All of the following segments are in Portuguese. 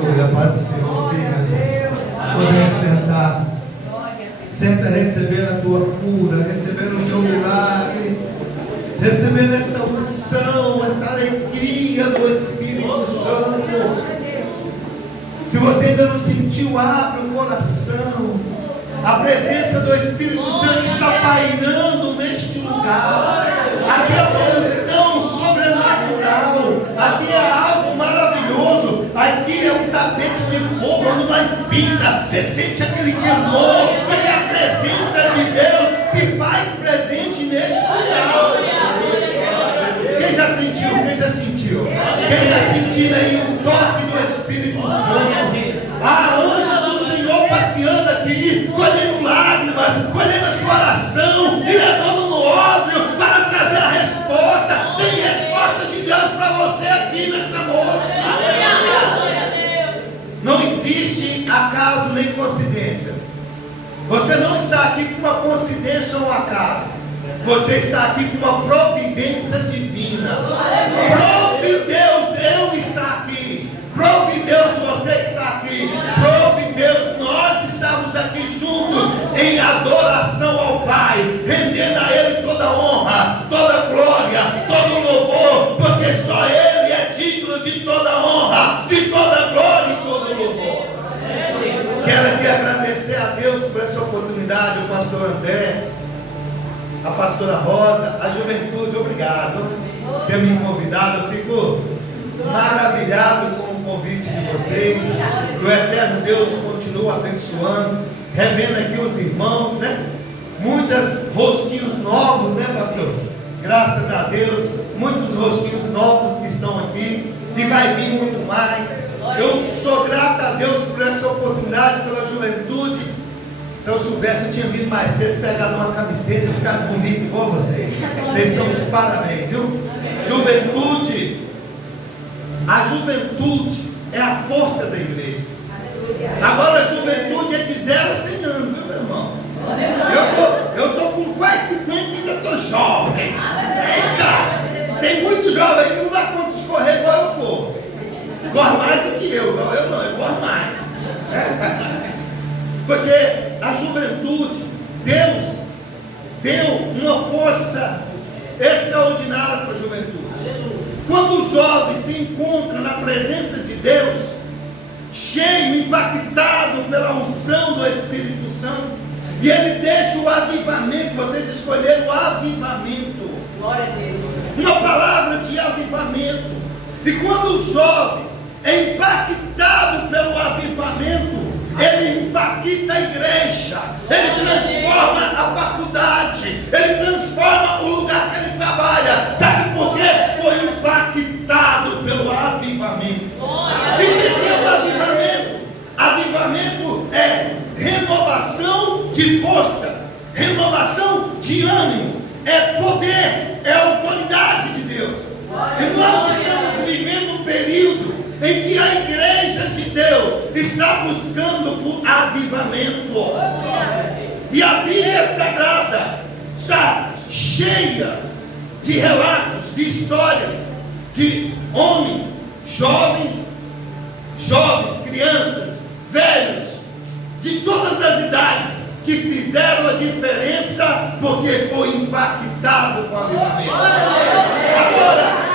Aleluia, paz do Senhor, filhas. Poder sentar. Senta recebendo a tua cura, recebendo o teu milagre, recebendo essa unção, essa alegria do Espírito Santo. Se você ainda não sentiu, abre o coração. A presença do Espírito Santo está pairando neste lugar. Aqui é uma unção sobrenatural. Aqui é algo maravilhoso. Aqui é um tapete de fogo quando nós pisa. Você sente aquele temor, porque a presença de Deus se faz presente neste lugar. Quem já sentiu? Quem já sentiu? Quem está sentindo aí o toque do Espírito Santo? Há anjos do Senhor passeando aqui, colhendo lágrimas, colhendo a sua oração e levando no óbvio para trazer a resposta. Tem resposta de Deus para você aqui nessa noite. Não existe acaso nem coincidência. Você não está aqui com uma coincidência ou um acaso. Você está aqui com uma providência divina. Prove Deus, eu estou aqui. Prove Deus, você está aqui. Prove Deus, nós estamos aqui juntos em adoração ao Pai, rendendo a Ele toda honra, toda glória, todo louvor, porque só Ele é digno de toda honra, de toda glória e todo louvor. Quero aqui agradecer a Deus por essa oportunidade, o pastor André, a pastora Rosa, a juventude, obrigado por ter me convidado. Eu fico maravilhado com o convite de vocês. Que o eterno Deus continua abençoando, revendo aqui os irmãos, né? Muitos rostinhos novos, né, pastor? Graças a Deus, muitos rostinhos novos que estão aqui, e vai vir muito mais. Eu sou grato a Deus por essa oportunidade, pela juventude. Se eu soubesse, eu tinha vindo mais cedo, pegado uma camiseta e ficado bonito igual vocês. Vocês estão de parabéns, viu? Juventude. A juventude é a força da igreja. Agora a juventude é de 0 a 100 anos, viu, meu irmão? Eu estou com quase 50 e ainda estou jovem. Eita! Tem muito jovem aí que não dá conta de correr igual eu corro. Corre mais do que eu, igual eu não, eu corro mais. Porque a juventude, Deus deu uma força extraordinária para a juventude. Quando o jovem se encontra na presença de Deus, cheio, impactado pela unção do Espírito Santo, e ele deixa o avivamento, vocês escolheram o avivamento. Glória a Deus. Uma palavra de avivamento. E quando o jovem é impactado pelo avivamento, ele impacta a igreja, ele transforma a faculdade, ele transforma o lugar que ele trabalha. Sabe por quê? Foi impactado pelo avivamento. E o que é o avivamento? Avivamento é renovação de força, renovação de ânimo, é poder, é autoridade de Deus. E nós estamos vivendo um período em que a igreja de Deus está buscando por avivamento. E a Bíblia Sagrada está cheia de relatos, de histórias, de homens, jovens, crianças, velhos, de todas as idades, que fizeram a diferença porque foi impactado com o avivamento. Agora,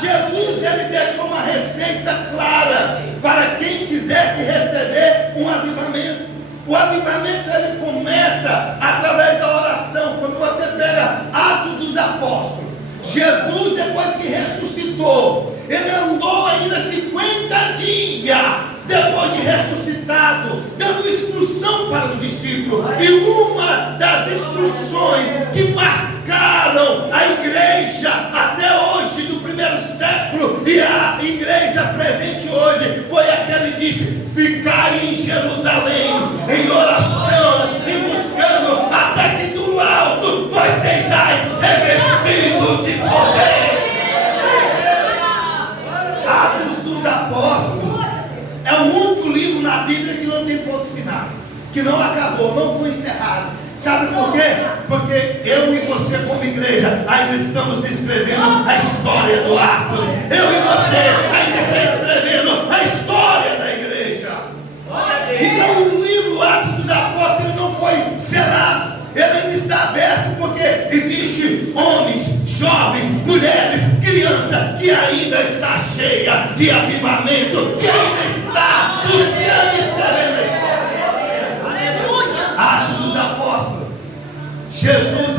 Jesus, ele deixou uma receita clara para quem quisesse receber um avivamento. O avivamento, ele começa através da oração. Quando você pega Atos dos Apóstolos, Jesus, depois que ressuscitou, ele andou ainda 50 dias depois de ressuscitado, dando instrução para os discípulos. E uma das instruções que marcaram a igreja até hoje, do primeiro século, e a igreja presente hoje, foi a que ele disse: ficai em Jerusalém, em oração e buscando, até que do alto vós sejais revestidos de poder. Atos dos Apóstolos é o único livro na Bíblia que não tem ponto final, que não acabou, não foi encerrado. Sabe por quê? Porque eu e você, como igreja, ainda estamos escrevendo a história do Atos. Eu e você ainda estamos escrevendo a história da igreja. de avivamento que ainda está buscando escrevendo a história. Atos dos Apóstolos. Jesus,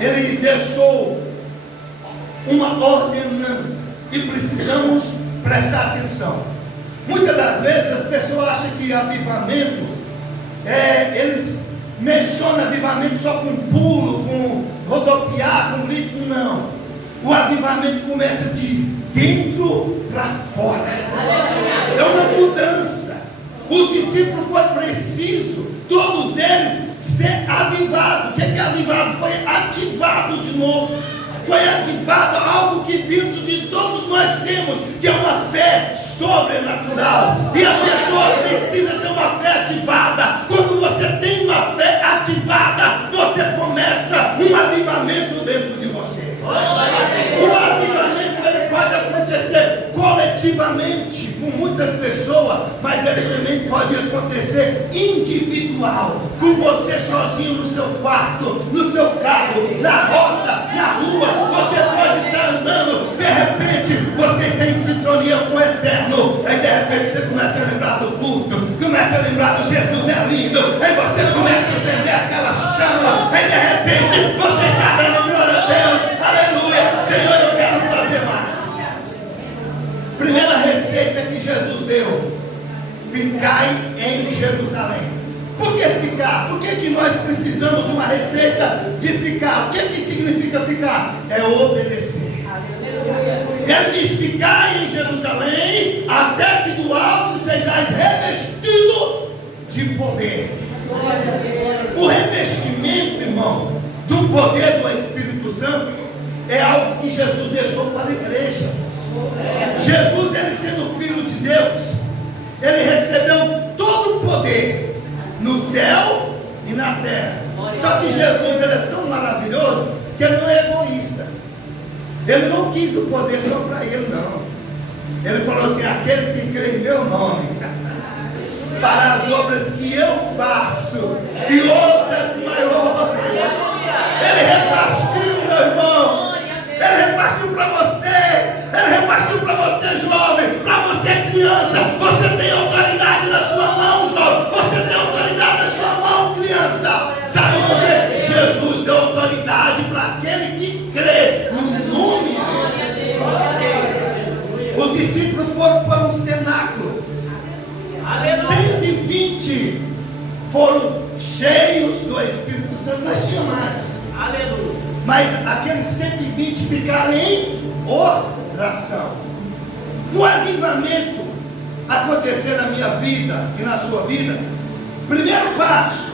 ele deixou uma ordenança e precisamos prestar atenção. Muitas das vezes as pessoas acham que avivamento, eles mencionam avivamento só com pulo, com rodopiar, com grito. Não. O avivamento começa de dentro para fora. É uma mudança. Os discípulos foi preciso, todos eles, ser avivados. O que é avivado? Foi ativado de novo. Foi ativado algo que dentro de todos nós temos, que é uma fé sobrenatural. E a pessoa precisa ter uma fé ativada. Quando você tem uma fé ativada, você começa um avivamento dentro de você. O avivamento, ele pode acontecer coletivamente com muitas pessoas, mas ele também pode acontecer individual, com você sozinho no seu quarto, no seu carro, na roça, na rua. Você pode estar andando, de repente você está em sintonia com o Eterno, aí de repente você começa a lembrar do culto, começa a lembrar do Jesus é lindo, aí você começa a acender aquela chama, aí de repente você está dando glória a Deus, aleluia, Senhor, eu quero fazer mais. Primeira receita que Jesus deu: ficai em Jerusalém. Por que ficar? Por que nós precisamos de uma receita de ficar? O que significa ficar? É obedecer. Ele diz: ficai em Jerusalém, até que do alto sejais revestido de poder. O revestimento, irmão, do poder do Espírito Santo é algo que Jesus deixou para a igreja. Jesus, ele sendo filho de Deus, ele recebeu todo o poder no céu e na terra. Só que Jesus, ele é tão maravilhoso que ele não é egoísta. Ele não quis o poder só para ele, não. Ele falou assim: aquele que crê em meu nome para as obras que eu faço e outras maiores. Ele repartiu, meu irmão. Ele repartiu para você. Ele repartiu para você, jovem, para você, criança. Você tem autoridade na sua mão, jovem. Você tem autoridade na sua mão, criança. Sabe por quê? Jesus deu autoridade para aquele que crê no nome dele. Os discípulos foram para um cenáculo. 120 foram cheios do Espírito Santo, mas tinha mais. Aleluia. Mas aqueles 120 ficaram em oração. O avivamento acontecer na minha vida e na sua vida, primeiro passo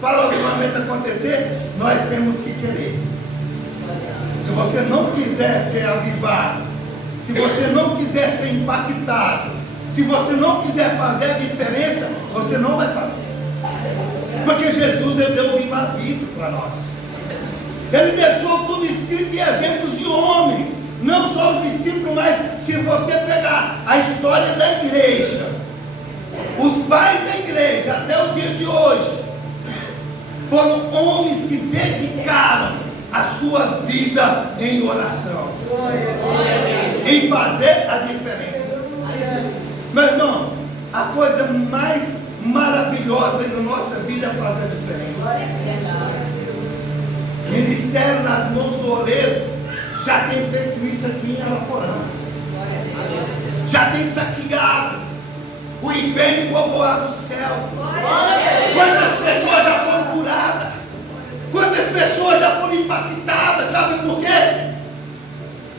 para o avivamento acontecer, nós temos que querer. Se você não quiser ser avivado, se você não quiser ser impactado, se você não quiser fazer a diferença, você não vai fazer. Porque Jesus, ele deu o livre-arbítrio para nós. Ele deixou tudo escrito em exemplos de homens, não só os discípulos, mas se você pegar a história da igreja, os pais da igreja até o dia de hoje foram homens que dedicaram a sua vida em oração, em fazer a diferença. Meu irmão, a coisa mais maravilhosa na nossa vida é fazer a diferença. Ministério nas mãos do oleiro já tem feito isso aqui em Araporã. Já tem saqueado o inferno e povoado o céu. Quantas pessoas já foram curadas? Quantas pessoas já foram impactadas? Sabe por quê?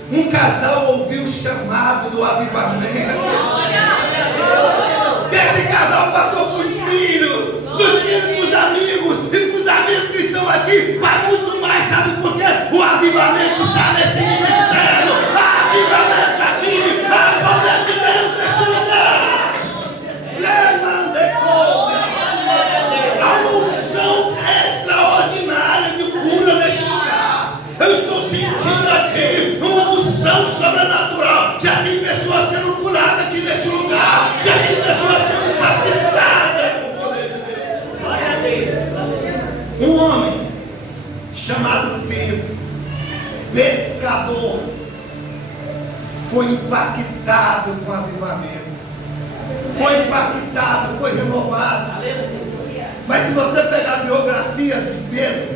Um casal ouviu o chamado do avivamento. Esse casal passou para os filhos, dos filhos para os amigos, e para os amigos que estão aqui, para muito mais. Sabe por quê? O avivamento está nesse ministério. O avivamento está aqui. A glória de Deus neste lugar. A unção extraordinária de cura neste lugar. Eu estou sentindo aqui uma unção sobrenatural. Já tem pessoas sendo curadas aqui neste foi impactado, foi renovado. Mas se você pegar a biografia de Pedro,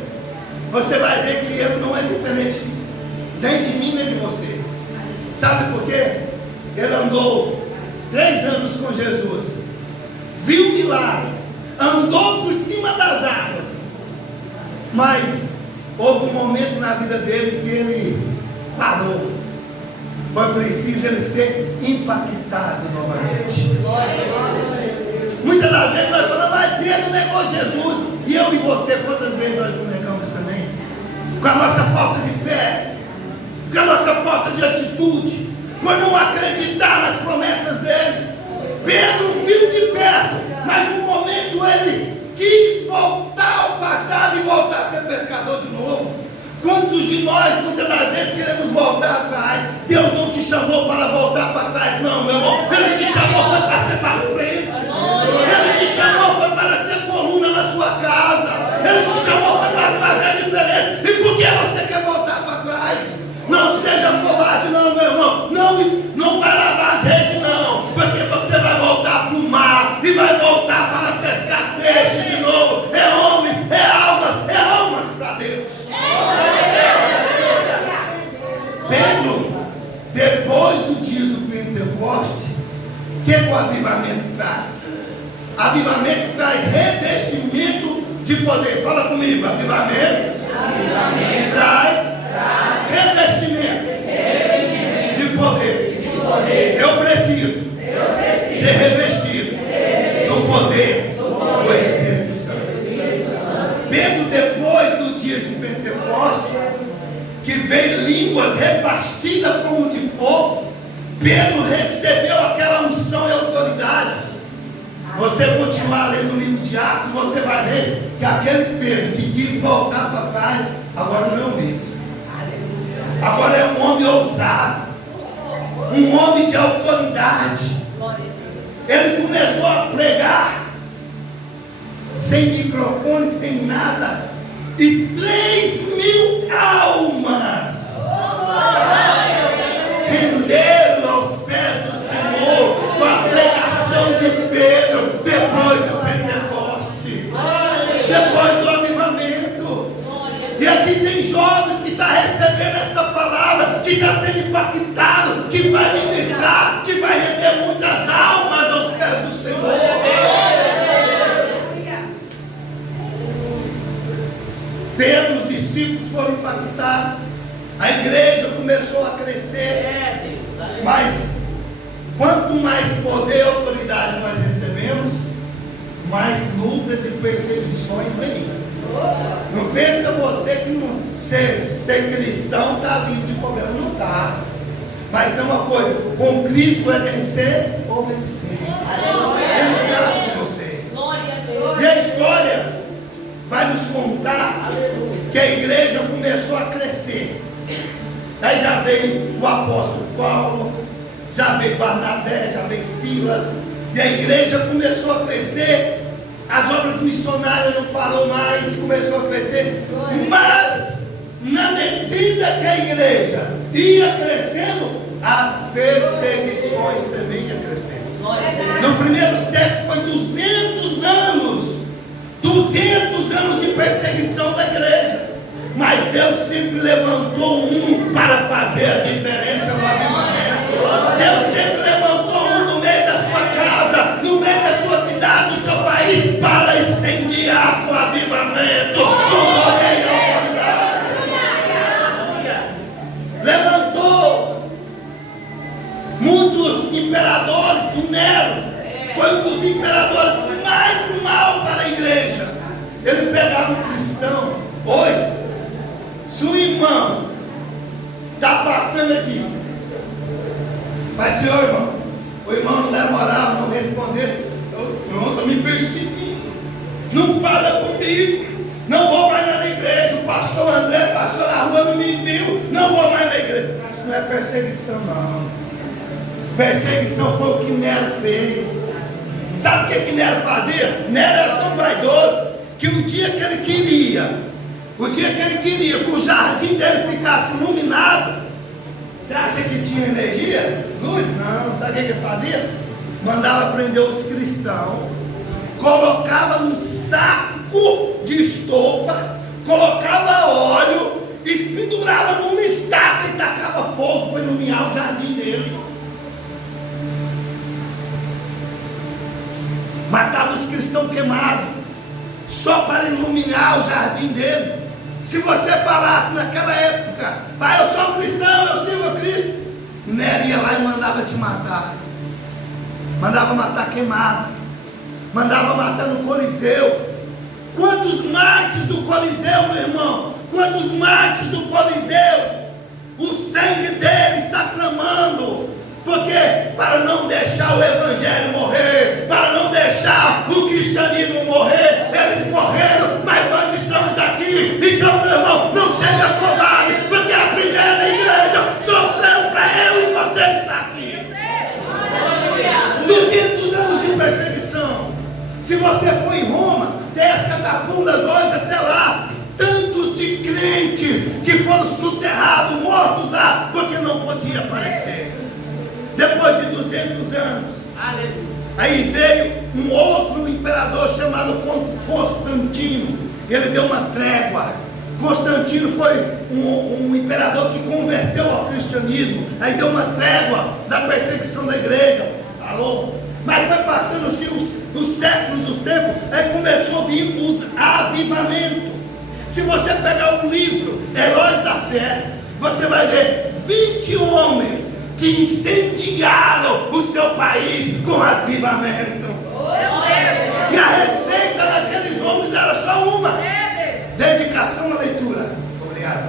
você vai ver que ele não é diferente nem de mim nem de você. Sabe por quê? Ele andou 3 anos com Jesus, viu milagres, andou por cima das águas, mas houve um momento na vida dele que ele parou. Foi preciso ele ser impactado novamente. Muitas das vezes nós falamos, mas Pedro negou Jesus. E eu e você, quantas vezes nós não negamos também? Com a nossa falta de fé, com a nossa falta de atitude, por não acreditar nas promessas dele. Pedro viu de perto, mas no momento ele quis voltar ao passado e voltar a ser pescador de novo. Quantos de nós muitas das vezes queremos voltar atrás? Deus não te chamou para voltar para trás, não, meu irmão. Ele te chamou para ser para frente. Ele te chamou para ser coluna na sua casa. Ele te chamou para fazer a diferença. E por que você quer voltar para trás? Não seja covarde, não, meu irmão. Não vai lavar as redes, não. Porque você vai voltar para o mar e vai voltar para pescar peixe de novo. É homens, é almas para Deus. Pedro, depois do dia do Pentecoste, o que o avivamento traz? Avivamento traz revestimento de poder. Fala comigo, avivamento traz revestimento de poder. Eu preciso ser revestido do poder do Espírito Santo. Pedro, depois do dia de Pentecoste, que veio línguas repartidas como de fogo, Pedro recebeu aquela unção e autoridade. Você continuar lendo o livro de Atos, você vai ver que aquele Pedro que quis voltar para trás, agora não é o mesmo. Agora é um homem ousado, um homem de autoridade. Ele começou a pregar sem microfone, sem nada, e 3.000 almas renderam aos pés do Senhor com a pregação de Pedro depois do Pentecoste, depois do avivamento. E aqui tem jovens que estão recebendo essa palavra, que está sendo impactado, que vai ministrar, que vai render muitas almas aos pés do Senhor. Pedro, os discípulos foram impactados, a igreja começou a crescer, mas quanto mais poder e autoridade nós recebemos, mais lutas e perseguições vêm. Não pensa você que ser cristão está livre de problema, não está. Mas tem uma coisa, com Cristo é vencer ou vencer. Ele sabe de você. E a história vai nos contar que a igreja começou a crescer. Aí já veio o apóstolo Paulo, já veio Barnabé, já veio Silas, e a igreja começou a crescer. As obras missionárias não parou mais, começou a crescer. Mas na medida que a igreja ia crescendo, as perseguições também iam crescendo. No primeiro século foi 200 anos. 200 anos de perseguição da igreja, mas Deus sempre levantou um para fazer a diferença no avivamento. Deus sempre levantou um no meio da sua casa, no meio da sua cidade, do seu país, para incendiar com avivamento, com poder e autoridade. Levantou muitos imperadores. O Nero foi um dos imperadores mais mal para a igreja. Ele pegava um cristão. Hoje, se o irmão está passando aqui, vai dizer: ô irmão, o irmão não der moral, não responder, o irmão está me perseguindo, não fala comigo, não vou mais na igreja, o pastor André passou na rua, não me viu, não vou mais na igreja. Isso não é perseguição, não. Perseguição foi o que Nero fez. Sabe o que Nero fazia? Nero era tão vaidoso que o dia que ele queria que o jardim dele ficasse iluminado, você acha que tinha energia? Luz? Não. Sabe o que ele fazia? mandava prender os cristãos, colocava num saco de estopa, colocava óleo, pendurava numa estaca e tacava fogo para iluminar o jardim dele. Matava os cristãos queimados, só para iluminar o jardim dele. Se você falasse naquela época, pai, eu sou cristão, eu sirvo a Cristo, Nero ia lá e mandava te matar. Mandava matar queimado, mandava matar no Coliseu. Quantos mártires do Coliseu, meu irmão? Quantos mártires do Coliseu? O sangue dele está clamando. Porque para não deixar o evangelho morrer, para não deixar o cristianismo morrer, eles morreram, mas nós estamos aqui. Então, meu irmão, não seja covarde, porque a primeira igreja sofreu para eu e você estar aqui. 200 anos de perseguição. Se você for em Roma, tem as catacumbas hoje até lá. Tantos de crentes que foram soterrados, mortos lá, porque não podia aparecer. Depois de 200 anos, aí veio um outro imperador chamado Constantino. Ele deu uma trégua. Constantino foi um imperador que converteu ao cristianismo. Aí deu uma trégua da perseguição da igreja. Parou. Mas foi passando-se os séculos, o tempo, aí começou a vir os avivamentos. Se você pegar o livro Heróis da Fé, você vai ver 20 homens que incendiaram o seu país com avivamento. E a receita daqueles homens era só uma: dedicação à leitura. Obrigado.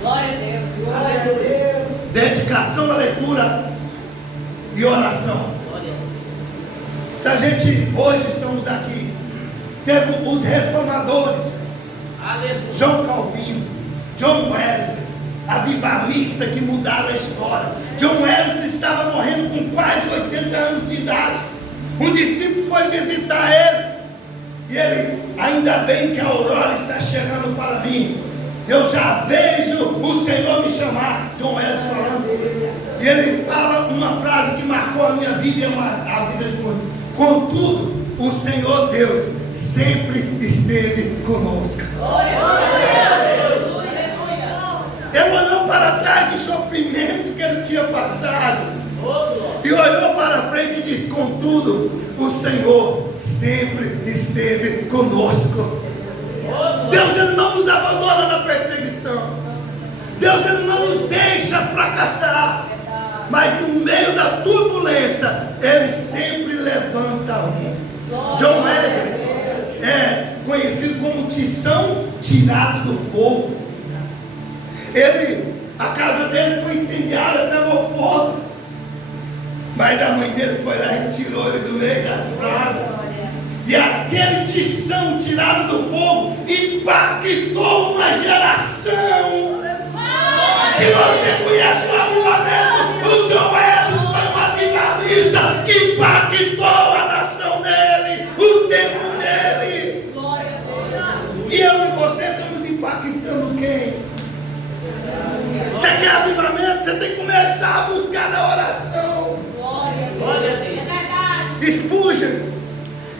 Glória a Deus. Dedicação à leitura e oração. Se a gente hoje estamos aqui, temos os reformadores, João Calvino, John Wesley, avivalista que mudaram a história. John Wesley estava morrendo com quase 80 anos de idade. Um discípulo foi visitar ele, e ele: ainda bem que a aurora está chegando para mim, eu já vejo o Senhor me chamar. John Wesley falando, e ele fala uma frase que marcou a minha vida e a vida de muitos: contudo, o Senhor Deus sempre esteve conosco. Ele olhou para trás do sofrimento que ele tinha passado e olhou para frente e disse: contudo, o Senhor sempre esteve conosco. Deus, ele não nos abandona na perseguição. Deus, ele não nos deixa fracassar. Mas no meio da turbulência, ele sempre levanta um. John Wesley é conhecido como tição tirado do fogo. A casa dele foi incendiada, pegou fogo, mas a mãe dele foi lá e tirou ele do meio das brasas. E aquele tição tirado do fogo impactou uma geração. Se você conhece o avivamento, o John Wesley foi um avivalista que impactou a nação dele, o tempo dele. E eu e você estamos impactando quem? Você quer avivamento? Você tem que começar a buscar na oração. Glória a Deus. Spurgeon,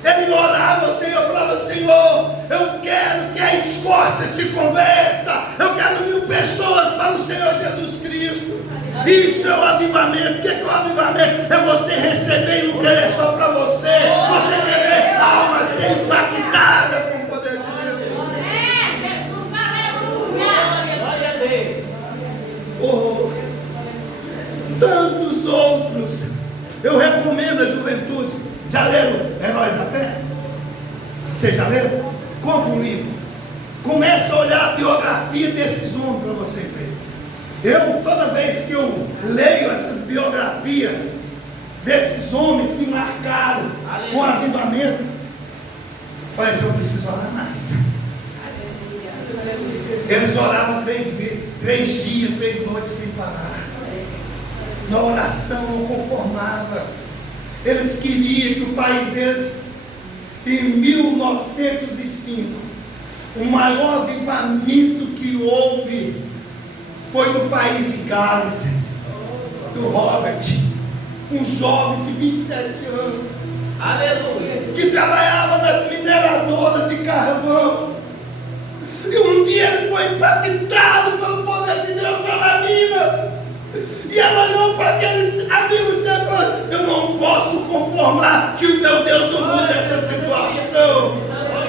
ele orava ao Senhor, falava: Senhor, eu quero que a Escócia se converta, eu quero 1000 pessoas para o Senhor Jesus Cristo. Isso é o avivamento. O que é o avivamento? É você receber e não querer só para você, você querer a alma ser impactada com o poder de Deus. Jesus, aleluia. Glória a Deus. Oh, tantos outros. Eu recomendo a juventude. Já leram Heróis da Fé? Você já leram? Compre um livro. Comece a olhar a biografia desses homens para vocês verem. Eu, toda vez que eu leio essas biografias desses homens que marcaram o avivamento, falei assim: eu preciso orar mais. Eles oravam 3 dias, 3 noites sem parar. Na oração não conformava. Eles queriam que o país deles, em 1905, o maior avivamento que houve foi no país de Gales, do Robert. um jovem de 27 anos, Aleluia. que trabalhava nas mineradoras de carvão. E um dia ele foi impactado pelo poder de Deus pela mina. E ela olhou para aqueles amigos e falou: eu não posso conformar que o meu Deus não mude essa situação.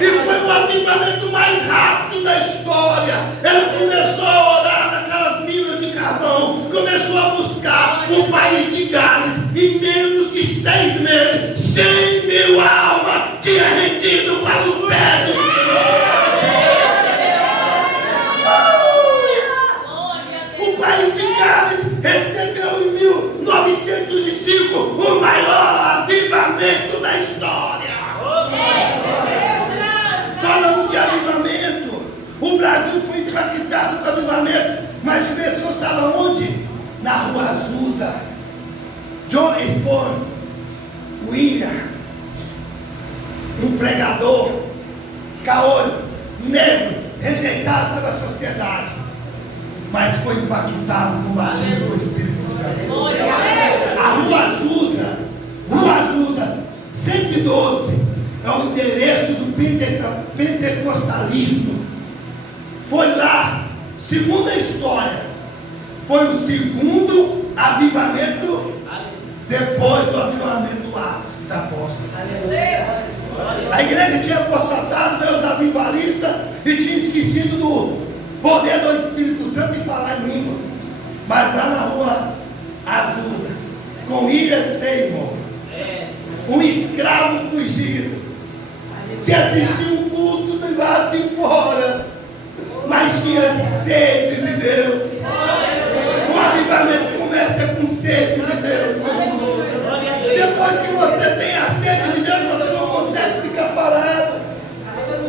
E foi o avivamento mais rápido da história. Ele começou a orar naquelas minas de carvão, começou a buscar o país de Gales. Em menos de 6 meses, 100.000 almas tinham rendido para os pés do Senhor. O país de Gales recebeu em 1905 o maior avivamento da história. Falando de avivamento, o Brasil foi impactado com o avivamento, mas começou, sabe aonde? Na Rua Azusa. John Osborne William, um pregador, caolho, negro, rejeitado pela sociedade, mas foi impactado com o batismo do Espírito Santo. A Rua Azusa 112 é o endereço do pentecostalismo. Foi lá, segundo a história, foi o segundo avivamento depois do avivamento do Atos dos Apóstolos. A igreja tinha apostatado, veio os avivalistas e tinha esquecido do poder do Espírito Santo e falar em línguas. Mas lá na Rua Azusa, com William Seymour, um escravo fugido, que assistiu o culto do lado de fora, mas tinha sede de Deus. O avivamento começa com sede de Deus. Depois que você tem a sede de Deus, você não consegue ficar parado.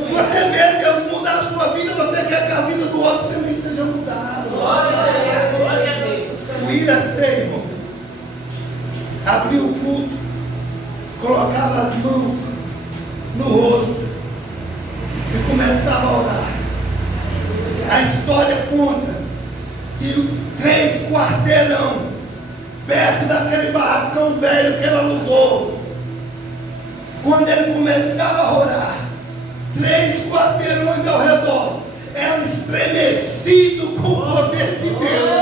Você vê Deus mudar a sua vida, você quer que a vida do outro também seja mudada. O William Seymour abriu o culto, colocava as mãos no rosto e começava a orar. A história conta que 3 quarteirão perto daquele barracão velho que ele alugou, quando ele começava a orar, 3 quarteirões ao redor eram estremecidos com o poder de Deus.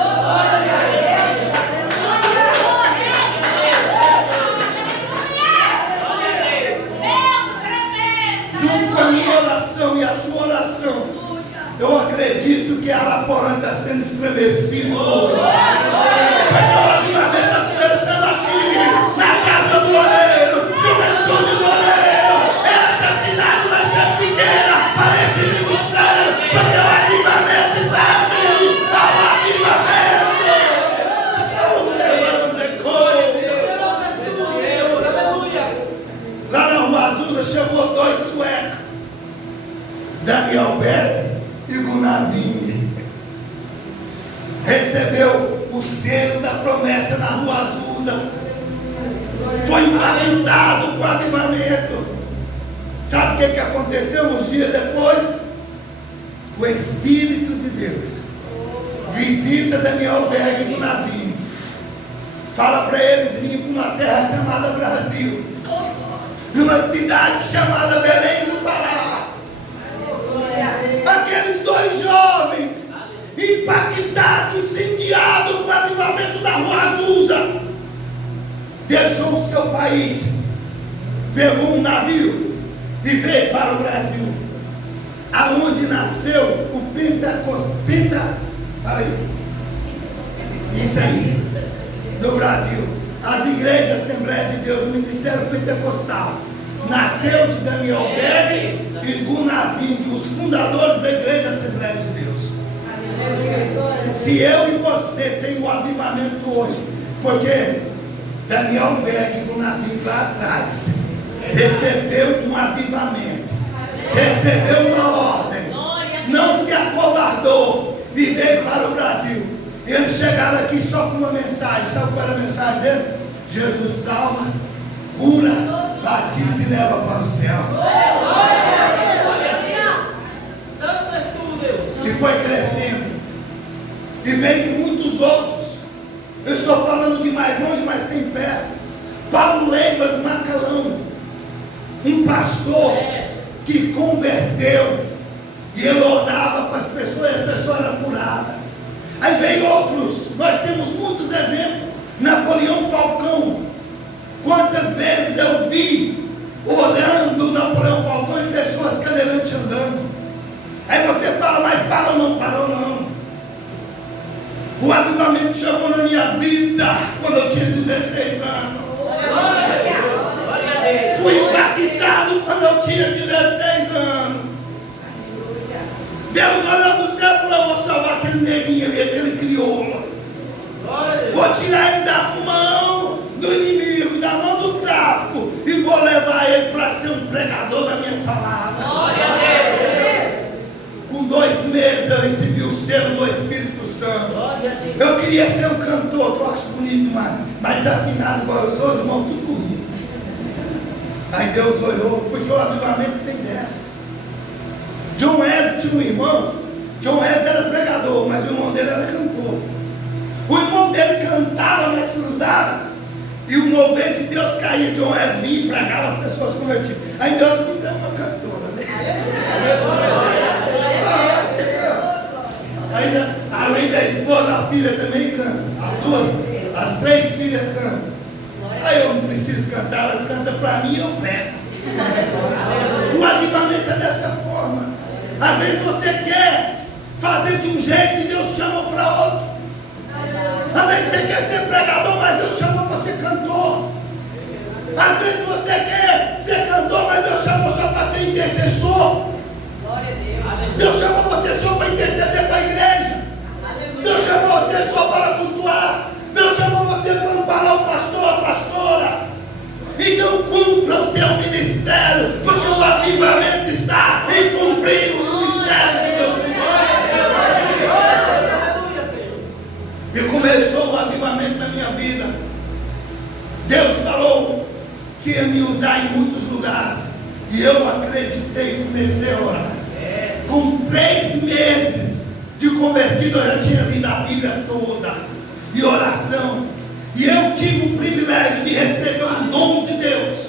Junto com a minha oração e a sua oração, eu acredito que a Araporã está sendo estremecido hoje. Porque o avivamento está começando aqui, na casa do oleiro, juventude do oleiro. Esta cidade vai ser pequena para esse ministério, porque o avivamento está aqui. O avivamento. Lá na Rua Azusa chegou 2 suecos, Daniel Berg e Gunavini. Recebeu o selo da promessa na Rua Azusa. Foi impactado com o avivamento. Sabe o que aconteceu uns dias depois? O Espírito de Deus visita Daniel Berg e Gunavini. Fala para eles virem para uma terra chamada Brasil, numa cidade chamada Belém do Pará. Aqueles 2 jovens, impactados, incendiados com o avivamento da Rua Azusa, deixou o seu país, pegou um navio e veio para o Brasil, aonde nasceu o fala aí, isso aí, no Brasil, as igrejas Assembleia de Deus, o Ministério Pentecostal, nasceu de Daniel Berg e Gunavini, os fundadores da Igreja Assembleia de Deus. Se eu e você tem o avivamento hoje, porque Daniel Berg e Gunavini lá atrás recebeu um avivamento, recebeu uma ordem, não se acovardou e veio para o Brasil. Eles chegaram aqui só com uma mensagem. Sabe qual era a mensagem deles? Jesus salva, cura, batiza e leva para o céu. E foi crescendo. E veio muitos outros. Eu estou falando de mais longe, mas tem perto. Jebas Macalão, um pastor que converteu, e ele orava para as pessoas, e a pessoa era curada. Aí veio outros, nós temos muitos exemplos. Napoleão Falcão, quantas vezes eu vi orando Napoleão Falcão e pessoas cadeirantes andando. Aí você fala, mas parou não. O avivamento chegou na minha vida quando eu tinha 16 anos. Fui impactado quando eu tinha 16 anos. Deus olhou do céu e falou: eu vou salvar aquele neguinho ali, aquele crioulo. Vou tirar ele da mão do inimigo, da mão do tráfico, e vou levar ele para ser um pregador da minha palavra. Com 2 meses eu recebi o selo do Espírito Santo. Eu queria ser um cantor, que eu acho bonito, mas desafinado igual eu sou, os irmãos tudo comigo. Aí Deus olhou, porque o avivamento tem dessas. John Wesley tinha um irmão. John Wesley era pregador, mas o irmão dele era cantor. O irmão dele cantava nas cruzadas, e o mover de Deus caía. John Wesley vinha e pregava, as pessoas convertidas. Aí Deus me deu uma cantora, né? Aí, além da esposa, a filha também canta. As 3 filhas cantam. Aí eu não preciso cantar, elas cantam para mim e eu prego. O avivamento é dessa forma. Às vezes você quer fazer de um jeito e Deus chama para outro. Às vezes você quer ser pregador, mas Deus chamou para ser cantor. Às vezes você quer ser cantor, mas Deus chamou só para ser intercessor. Glória a Deus. Deus chamou você só para interceder para a igreja. Deus chamou você só para cultuar. Deus chamou você para amparar o pastor, a pastora. Então cumpra o teu ministério, porque o avivamento está em cumprir o ministério de Deus. E começou o avivamento na minha vida. Deus falou que ia me usar em muitos lugares. E eu acreditei e comecei a orar. Com 3 meses de convertido, eu já tinha lido a Bíblia toda. E oração. E eu tive o privilégio de receber um dom de Deus.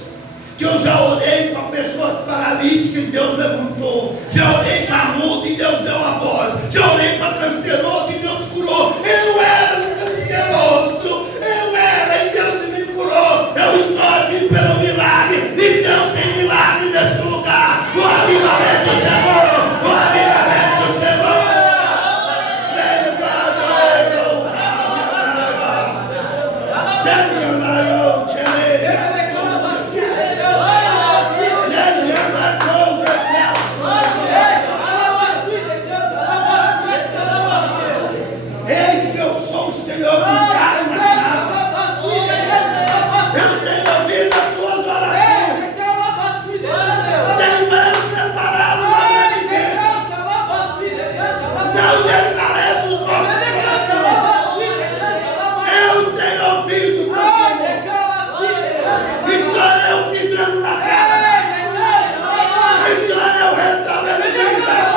Que eu já orei para pessoas paralíticas e Deus levantou. Já orei para mudo e Deus deu a voz. Já orei para canceroso e Deus curou. Eu era um canceroso. Eu era e Deus me curou. Eu estou aqui pelo milagre. E Deus tem milagre nesse lugar. O avivamento chegou. O avivamento chegou. Eis que eu sou o Senhor que cai na casa. Eu tenho ouvido as suas orações. Tenho eu preparado uma presença. Não desfaleça os vossos corações. Eu tenho ouvido também. Estou eu pisando na casa. Estou eu restaurando vidas.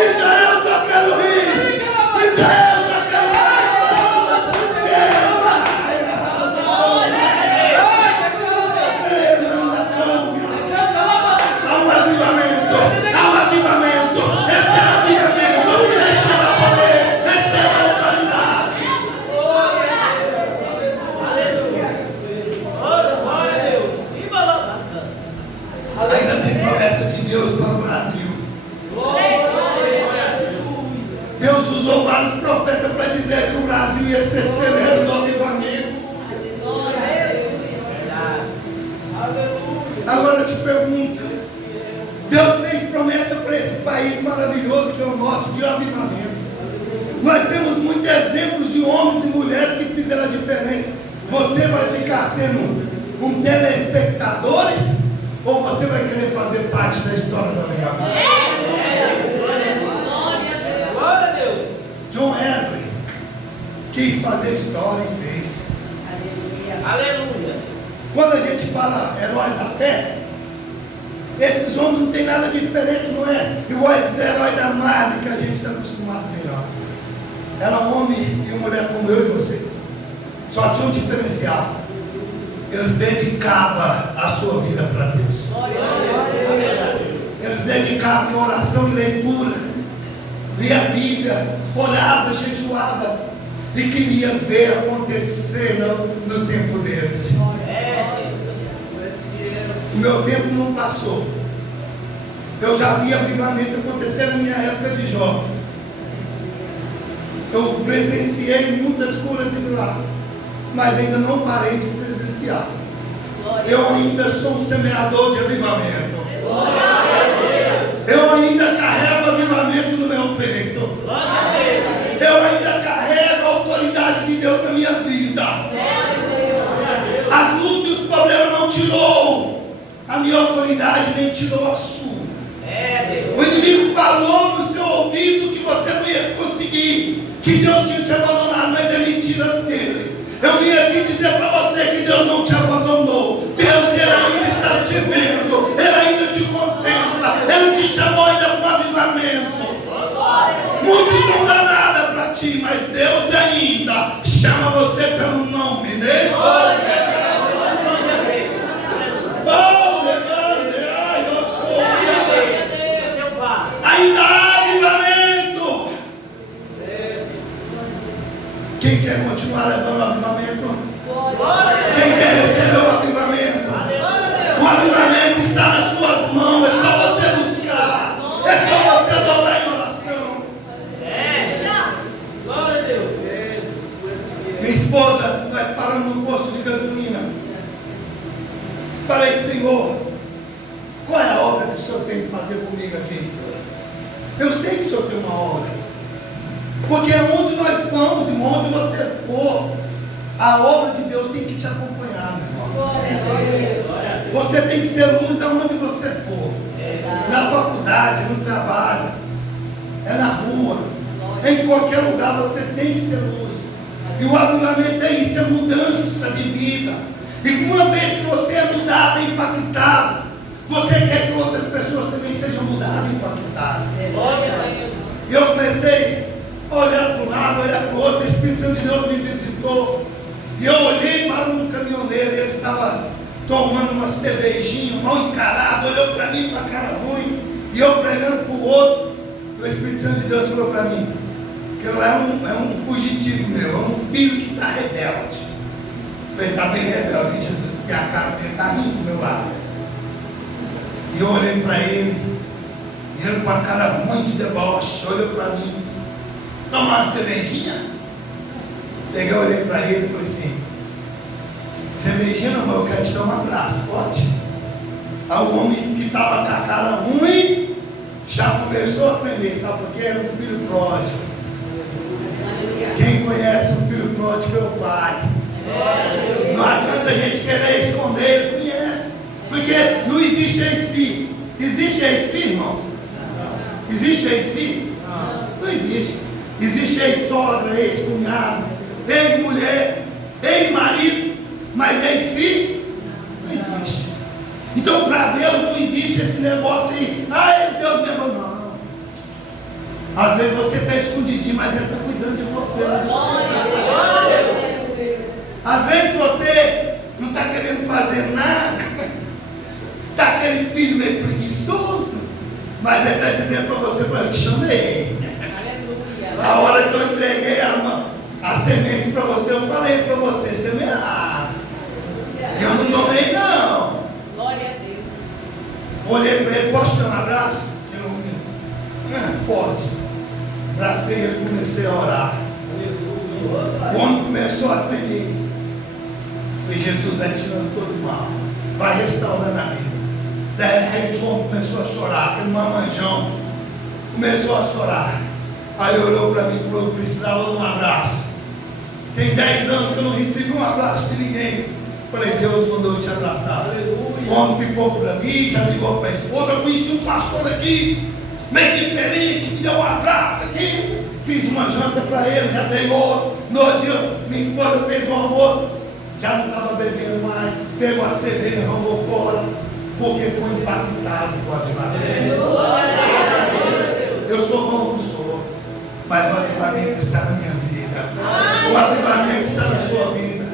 Israel tocando rios. Israel tocando Há um avivamento. Há um avivamento. Receba avivamento. Receba poder. Receba autoridade. Ainda tem promessa de Deus para o Brasil. Deus usou vários profetas para dizer que o Brasil ia ser celeiro do avivamento. Agora eu te pergunto, Deus fez promessa para esse país maravilhoso que é o nosso de avivamento. Nós temos muitos exemplos de homens e mulheres que fizeram a diferença. Você vai ficar sendo um telespectadores ou você vai querer fazer parte da história do avivamento? John Wesley quis fazer história e fez. Aleluia. Quando a gente fala heróis da fé, esses homens não tem nada diferente, não é? Igual esses heróis da Marvel que a gente está acostumado a ver. Era homem e mulher como eu e você. Só tinha um diferencial. Eles dedicavam a sua vida para Deus. Eles dedicavam em oração e leitura. Lia a Bíblia, orava, jejuava. E queria ver acontecer no tempo deles. O meu tempo não passou. Eu já vi avivamento acontecer na minha época de jovem. Eu presenciei muitas curas e milagres, mas ainda não parei de presenciar. Eu ainda sou um semeador de avivamento. Eu ainda carrego avivamento no meu peito. Eu ainda carrego a autoridade de Deus na minha vida. As lutas e os problemas não tirou a minha autoridade, nem tirou a sua. O inimigo falou no seu ouvido que você não ia conseguir, que Deus tinha te abandonado, mas é mentira dele. Eu vim aqui dizer para você que Deus não te abandonou. Deus, Ele ainda está te vendo, Ele ainda te contempla, Ele te chamou ainda para o avivamento. Muitos não dá nada para ti, mas Deus ainda chama você pelo nome, né? Ainda há avivamento. Quem quer continuar levando o avivamento? Quem quer receber o avivamento? O avivamento está nas suas mãos. É só você buscar. É só você dobrar em oração. Glória a Deus. Minha esposa, nós paramos no posto de gasolina. Falei, Senhor, qual é a obra que o Senhor tem que fazer comigo aqui? Eu sei que o Senhor tem uma obra. Porque onde nós vamos e onde você for, a obra de Deus tem que te acompanhar, meu irmão. Você tem que ser luz aonde você for. Na faculdade, no trabalho, é na rua, em qualquer lugar você tem que ser luz. E o avivamento é isso, é mudança de vida. E uma vez que você é mudado, impactado, você quer que outras pessoas também sejam mudadas e impactadas. E eu comecei a olhar para um lado, olhar para o outro. O Espírito Santo de Deus me visitou. E eu olhei para um caminhoneiro. Ele estava tomando uma cervejinha, mal encarado. Olhou para mim com a cara ruim. E eu pregando para o outro. E o Espírito Santo de Deus falou para mim: que ele é um fugitivo meu, é um filho que está rebelde. Ele está bem rebelde, Jesus, porque a cara dele está rindo do meu lado. E eu olhei para ele, e ele com a cara ruim de deboche, olhou para mim: tomar uma cervejinha? Peguei, olhei para ele e falei assim: cervejinha não, mas eu quero te dar um abraço, pode? Aí o homem que estava com a cara ruim já começou a aprender, sabe por quê? Era um filho pródigo. Quem conhece o filho pródigo é o pai. Não adianta a gente querer esconder, ele conhece. Porque não existe ex-filho. Existe ex-filho, irmão? Existe ex-filho? Não existe. Existe ex-sogra, ex-cunhado, ex-mulher, ex-marido. Mas ex-filho? Não existe. Então para Deus não existe esse negócio aí. Ai, Deus me abandonou. Às vezes você está escondidinho, mas Ele está cuidando de você. Às vezes você não está querendo fazer nada. Está aquele filho meio preguiçoso. Mas Ele está dizendo para você: eu te chamei. A hora que eu entreguei a semente para você, eu falei para você semear. E eu não tomei não. Glória a Deus. Olhei para ele: posso te dar um abraço? Pode. Abracei ele e comecei a orar. O homem começou a tremer. E Jesus vai tirando todo o mal, vai restaurando a vida. De repente o homem começou a chorar. Aquele mamanjão começou a chorar. Aí olhou para mim e falou: eu precisava de um abraço. Tem 10 anos que eu não recebi um abraço de ninguém. Falei: Deus mandou eu te abraçar. O homem ficou por ali, já ligou para a esposa: eu conheci um pastor aqui, meio diferente, me deu um abraço aqui. Fiz uma janta para ele, já veio outro. No outro dia, minha esposa fez um almoço, já não estava bebendo mais, pegou a cerveja, jogou fora, porque foi impactado com o avivamento. Eu sou bom, não sou, mas o avivamento está na minha vida. O avivamento está na sua vida.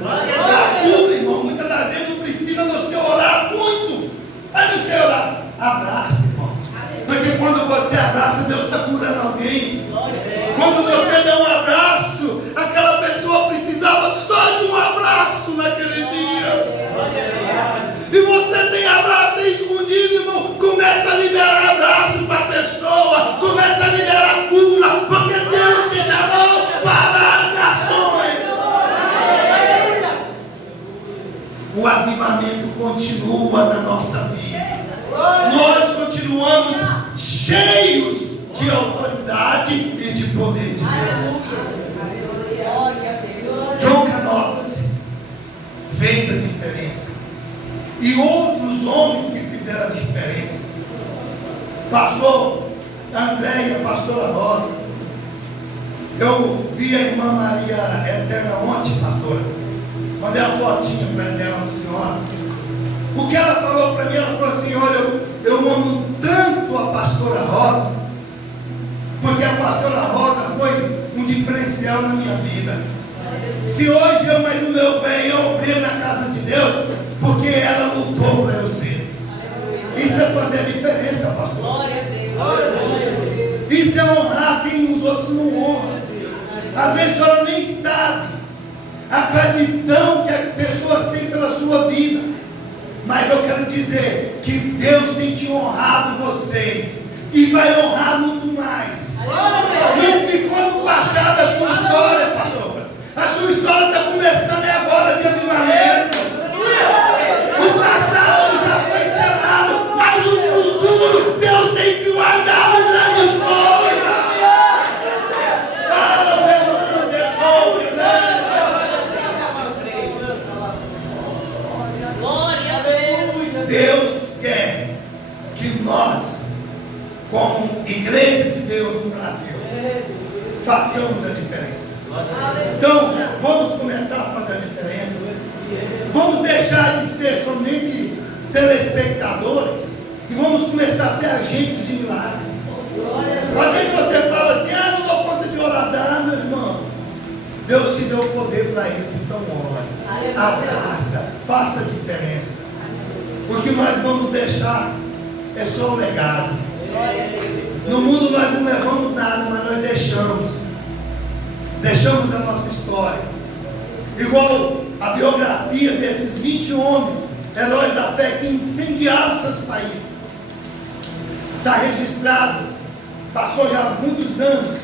o avivamento continua na nossa vida. Nós continuamos cheios de autoridade e de poder de Deus. John Knox fez a diferença. E outros homens que fizeram a diferença. Pastor Andréia, pastora Rosa. Eu vi a irmã Maria Eterna ontem, pastora. Mandei uma fotinha para ela, para a senhora. O que ela falou para mim, ela falou assim: olha, eu amo tanto a pastora Rosa, porque a pastora Rosa foi um diferencial na minha vida. Se hoje eu mais o meu bem, eu obrei na casa de Deus, porque ela lutou para eu ser. Isso é fazer a diferença, pastor. Glória a Deus. Isso é honrar quem os outros não honram. Às vezes a senhora nem sabe a gratidão que as pessoas têm pela sua vida. Mas eu quero dizer que Deus tem te honrado vocês e vai honrar muito mais. Não ficou no passado a sua história, pastor. A sua história está começando agora de avivamento. O passado já foi selado, mas o futuro Deus tem que guardar grandes coisas. Deus quer que nós, como igreja de Deus no Brasil, façamos a diferença. Então, vamos começar a fazer a diferença. Vamos deixar de ser somente telespectadores e vamos começar a ser agentes de milagre. Às vezes você fala assim: ah, não dou conta de orar. Meu irmão, Deus te deu o poder para isso, então ore, abraça, faça a diferença. O que nós vamos deixar é só o legado. No mundo nós não levamos nada, mas nós deixamos a nossa história. Igual a biografia desses 20 homens, heróis da fé, que incendiaram seus países. Está registrado, passou já muitos anos,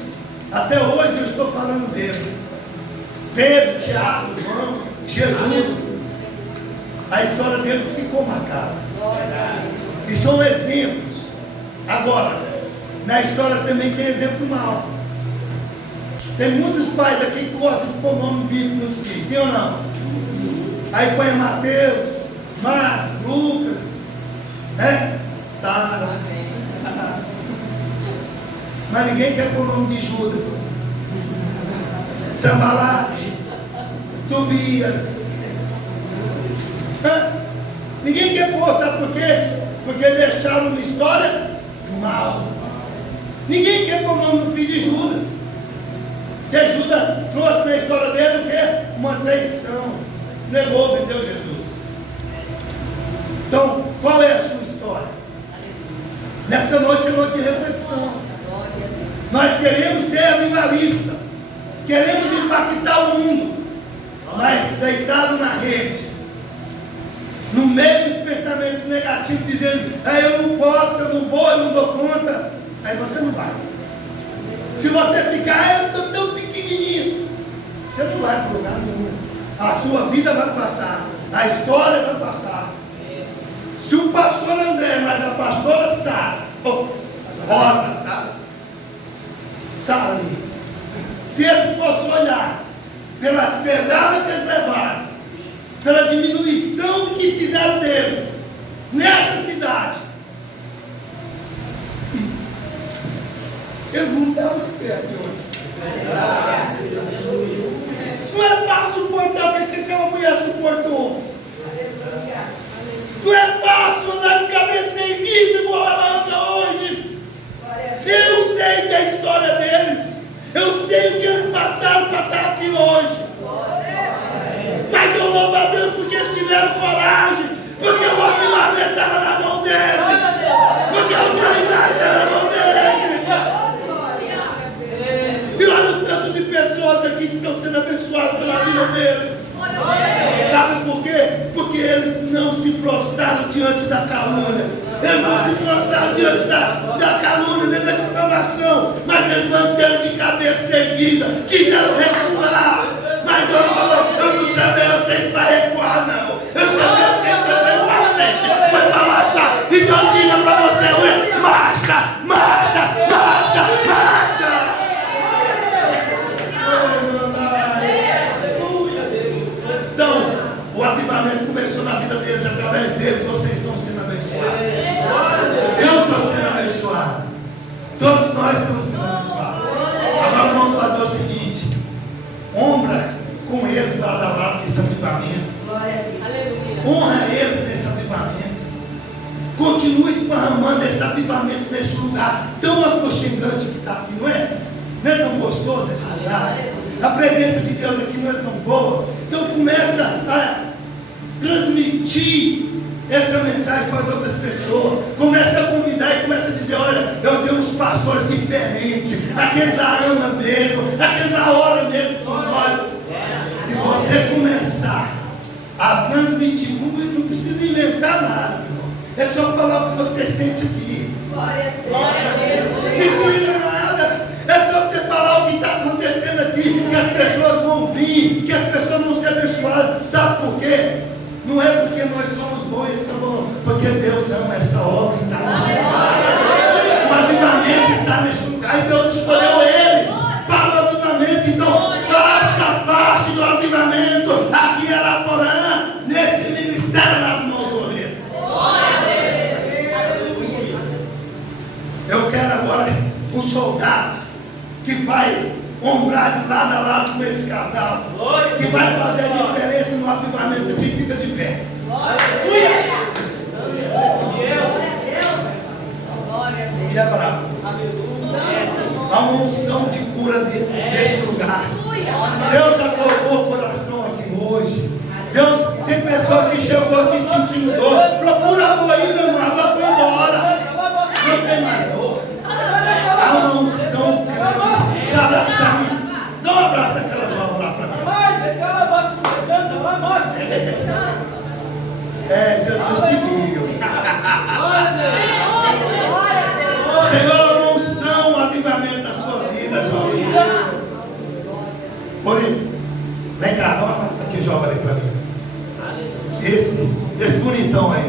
até hoje eu estou falando deles. Pedro, Tiago, João, Jesus. A história deles ficou marcada. E são exemplos. Agora, na história também tem exemplo mau. Tem muitos pais aqui que gostam de pôr nome bíblico nos filhos, sim ou não? Aí põe Mateus, Marcos, Lucas, né? Sara. Mas ninguém quer pôr o nome de Judas, Sambalate, Tobias. Ninguém quer pôr, sabe por quê? Porque deixaram uma história mal. Ninguém quer pôr o nome do filho de Judas. Porque Judas trouxe na história dele o quê? Uma traição. Negou, vendeu Jesus. Então, qual é a sua história? Nessa noite é noite de reflexão. Nós queremos ser avivalistas. Queremos impactar o mundo. Mas deitado na rede, no meio dos pensamentos negativos, dizendo: eu não posso, eu não vou, eu não dou conta. Aí você não vai. Se você ficar: eu sou tão pequenininho, você não vai para lugar nenhum. A sua vida vai passar, a história vai passar. Se o pastor André, mas a pastora Sara, Rosa, Sara ali, se eles fossem olhar pelas pedradas que eles levaram, pela diminuição do que fizeram deles nessa cidade, eles não estavam de pé aqui hoje. Não é fácil suportar o que aquela mulher suportou. Não é fácil andar de cabeça erguida igual ela anda hoje. Eu sei da história deles, eu sei o que eles passaram para estar aqui hoje. Mas eu louvo a Deus porque eles tiveram coragem, porque o avivamento estava na mão deles, porque a autoridade estava na mão deles. E olha o tanto de pessoas aqui que estão sendo abençoadas pela vida deles. Sabe por quê? Porque eles não se prostraram diante da calúnia. Eles não se prostraram diante da calúnia, nem da difamação, mas eles manteram de cabeça erguida, quiseram recuar. Mas Deus falou: eu não chamei vocês para recuar, não. Eu chamei vocês para frente, foi para marchar. E Deus diga para você hoje: marcha, marcha, marcha, marcha. Então, o avivamento começou na vida deles, através deles vocês estão sendo abençoados. Eu estou sendo abençoado. Todos nós estamos sendo abençoados. Agora vamos fazer o seguinte: honra com eles lado a lado nesse avivamento. Honra eles nesse avivamento. Continue esparramando esse avivamento nesse lugar tão aconchegante que está aqui, não é? Não é tão gostoso esse lugar? A presença de Deus aqui não é tão boa. Então começa a transmitir essa mensagem para as outras pessoas. Começa a convidar e começa a dizer: olha, eu tenho uns pastores diferentes. Aqueles lá amam mesmo, aqueles lá oram mesmo por nós. Se você começar a transmitir, não precisa inventar nada, irmão. É só falar o que você sente aqui. Glória a Deus. Não precisa nada. É só você falar o que está acontecendo aqui, que as pessoas vão vir, que as pessoas vão ser abençoadas. Sabe por quê? Não é porque nós somos bons, porque Deus ama essa obra e está nesse lugar. O avivamento está nesse lugar e Deus escolheu eles para o avivamento. Então faça parte do avivamento aqui em Araporã, nesse ministério nas mãos do Oleiro. Eu quero agora os soldados que vai honrar de lado a lado com esse casal, que vai fazer a diferença no avivamento aqui. Fica de pé. E é bravo. Há uma unção de cura nesse lugar. Deus acordou o coração aqui hoje. Deus, tem pessoa que chegou aqui sentindo dor. Procura a dor aí, meu irmão. Ela foi embora. Não tem mais dor. Há uma unção grande. Sabe? Dá um abraço naquela jovem lá para mim. Jesus te viu. Senhor, uma unção, um avivamento na sua vida, jovem. Por isso, vem cá, dá um abraço aqui, jovem, ali para mim. Esse bonitão aí.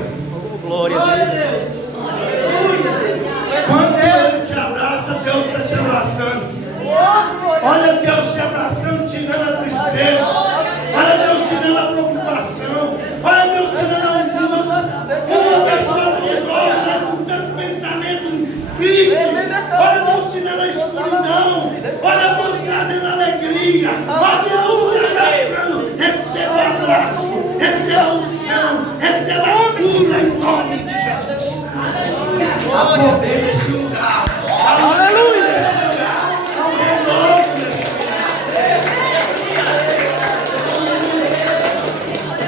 Glória a Deus. Quando ele te abraça, Deus está te abraçando. Olha Deus te abraçando, tirando a tristeza. Olha Deus tirando a preocupação. Olha Deus tirando a angústia. Uma pessoa tão jovem, mas com tanto pensamento triste. Olha Deus tirando a escuridão. Olha Deus trazendo alegria. Olha Deus te abraçando. Receba o abraço, receba a unção, receba a cura em nome de Jesus. Há poder nesse lugar. Aleluia.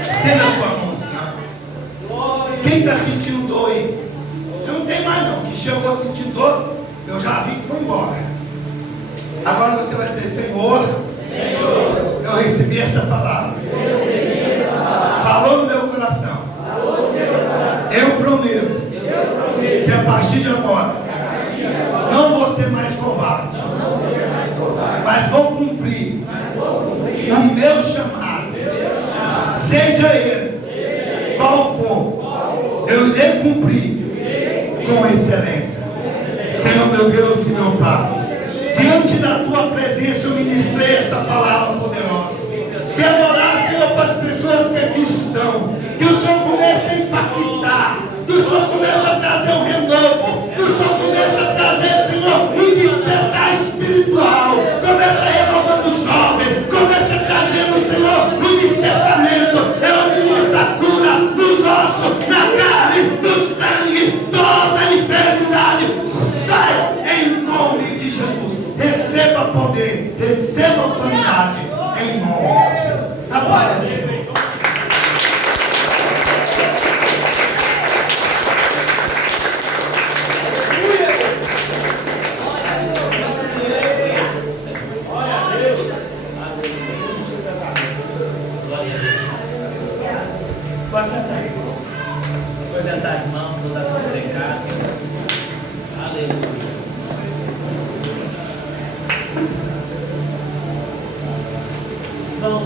Estenda a sua mão assim. Quem está sentindo dor aí? Eu não tenho mais não. Quem chegou sentindo dor, eu já vi que foi embora. Agora você vai dizer: Senhor, eu recebi essa palavra. Falou no meu coração. Eu prometo que a partir de agora não vou ser mais covarde, mas vou cumprir o meu chamado. Seja ele qual for, eu irei cumprir com excelência. Senhor meu Deus e meu Pai, diante da tua presença eu ministrei esta palavra poderosa. Quero orar, Senhor, para as pessoas que aqui estão, que o Senhor comece a impactar, que o Senhor comece a trazer um renovo, que o Senhor comece a trazer, Senhor, um despertar espiritual. Comece a renovando o jovem, comece a trazer, Senhor, um despertamento. Eu ministro a cura nos ossos, na carne, no sangue, toda a enfermidade sai em nome de Jesus. Receba poder, receba autoridade em nome de Jesus. A paz do Senhor. Pode sentar aí, irmão. Pode sentar, irmão, vou dar seus recados. Aleluia. Irmãos,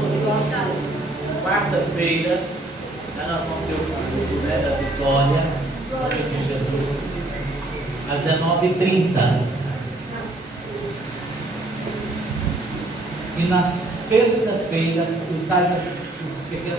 quarta-feira, nós vamos ter o culto, né, da vitória de Jesus, às 19h30. E na sexta-feira, os pequenos